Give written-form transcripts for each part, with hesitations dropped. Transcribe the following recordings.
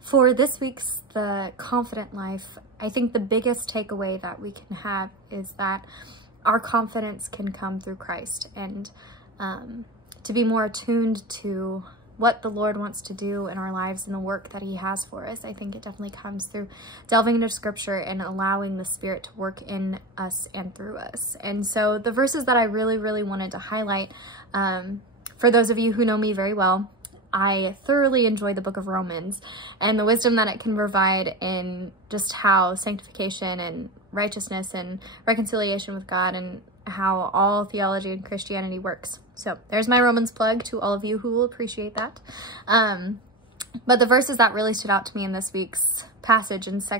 For this week's The Confident Life, I think the biggest takeaway that we can have is that our confidence can come through Christ, and to be more attuned to what the Lord wants to do in our lives and the work that he has for us. I think it definitely comes through delving into scripture and allowing the Spirit to work in us and through us. And so the verses that I really wanted to highlight, for those of you who know me very well, I thoroughly enjoy the book of Romans and the wisdom that it can provide in just how sanctification and righteousness and reconciliation with God and how all theology and Christianity works. So there's my Romans plug to all of you who will appreciate that. But the verses that really stood out to me in this week's passage in 2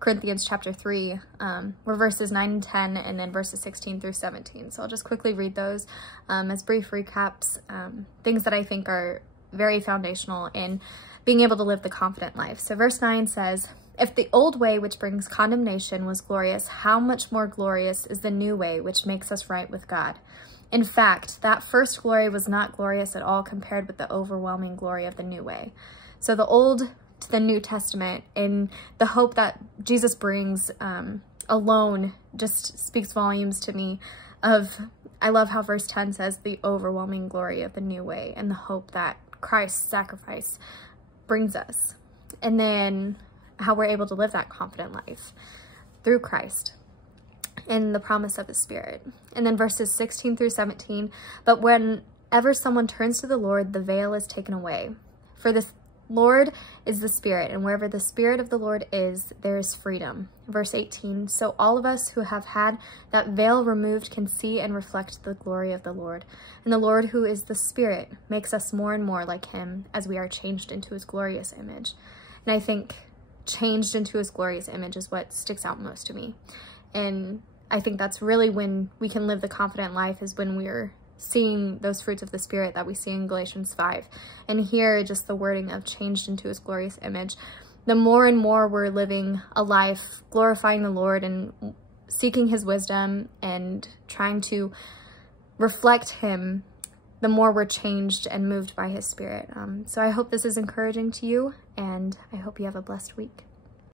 Corinthians chapter 3 were verses 9 and 10, and then verses 16 through 17. So I'll just quickly read those as brief recaps, things that I think are very foundational in being able to live the confident life. So verse 9 says, "If the old way which brings condemnation was glorious, how much more glorious is the new way which makes us right with God? In fact, that first glory was not glorious at all compared with the overwhelming glory of the new way." So the Old to the New Testament, in the hope that Jesus brings alone, just speaks volumes to me of, I love how verse 10 says, the overwhelming glory of the new way and the hope that Christ's sacrifice brings us. And then how we're able to live that confident life through Christ in the promise of the Spirit. And then verses 16 through 17, "But whenever someone turns to the Lord, the veil is taken away. For the Lord is the Spirit, and wherever the Spirit of the Lord is, there is freedom." Verse 18, "So all of us who have had that veil removed can see and reflect the glory of the Lord. And the Lord, who is the Spirit, makes us more and more like him as we are changed into his glorious image." And I think changed into his glorious image is what sticks out most to me. And I think that's really when we can live the confident life, is when we're seeing those fruits of the Spirit that we see in Galatians 5. And here, just the wording of changed into his glorious image. The more and more we're living a life glorifying the Lord and seeking his wisdom and trying to reflect him, the more we're changed and moved by his Spirit. So I hope this is encouraging to you, and I hope you have a blessed week.